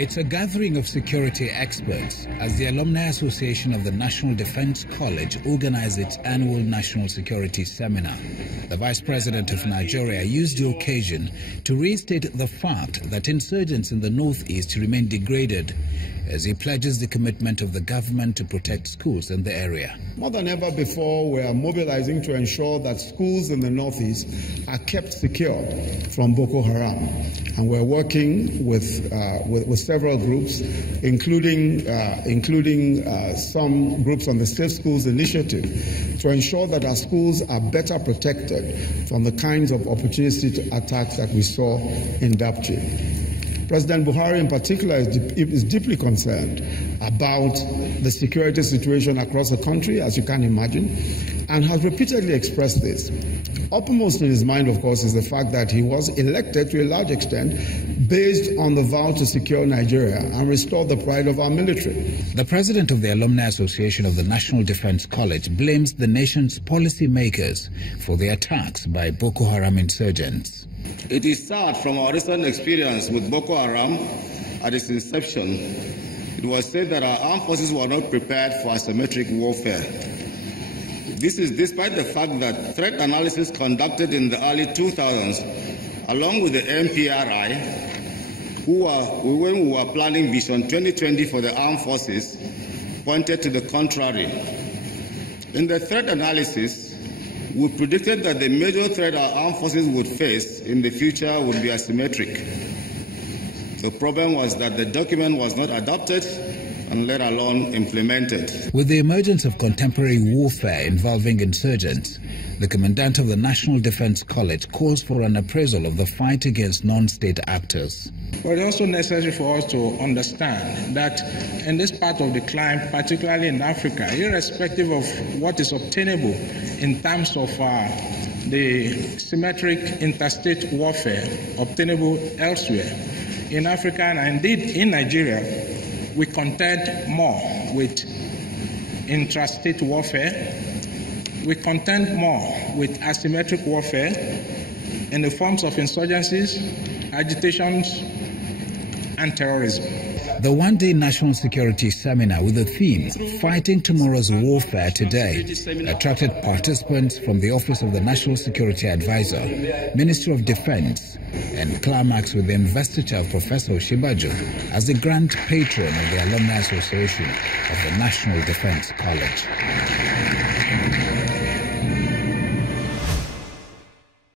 It's a gathering of security experts as the Alumni Association of the National Defense College organized its annual National Security Seminar. The Vice President of Nigeria used the occasion to restate the fact that insurgents in the northeast remain degraded as he pledges the commitment of the government to protect schools in the area. More than ever before, we are mobilizing to ensure that schools in the northeast are kept secure from Boko Haram. And we're working with several groups, including some groups on the Safe Schools Initiative, to ensure that our schools are better protected from the kinds of opportunistic attacks that we saw in Dapchi. President Buhari in particular is deeply concerned about the security situation across the country, as you can imagine, and has repeatedly expressed this. Uppermost in his mind, of course, is the fact that he was elected to a large extent based on the vow to secure Nigeria and restore the pride of our military. The president of the Alumni Association of the National Defense College blames the nation's policymakers for the attacks by Boko Haram insurgents. It is sad from our recent experience with Boko Haram at its inception, it was said that our armed forces were not prepared for asymmetric warfare. This is despite the fact that threat analysis conducted in the early 2000s, along with the NPRI, when we were planning Vision 2020 for the armed forces, pointed to the contrary. In the threat analysis, we predicted that the major threat our armed forces would face in the future would be asymmetric. The problem was that the document was not adopted and let alone implemented. With the emergence of contemporary warfare involving insurgents, the commandant of the National Defense College calls for an appraisal of the fight against non-state actors. But it's also necessary for us to understand that in this part of the climb, particularly in Africa, irrespective of what is obtainable in terms of the symmetric interstate warfare obtainable elsewhere, in Africa and indeed in Nigeria, we contend more with intrastate warfare. We contend more with asymmetric warfare in the forms of insurgencies, agitations, and terrorism. The one-day National Security Seminar with the theme, Fighting Tomorrow's Warfare Today, attracted participants from the Office of the National Security Advisor, Ministry of Defense, and climaxed with the investiture of Professor Osinbajo as the Grand Patron of the Alumni Association of the National Defense College.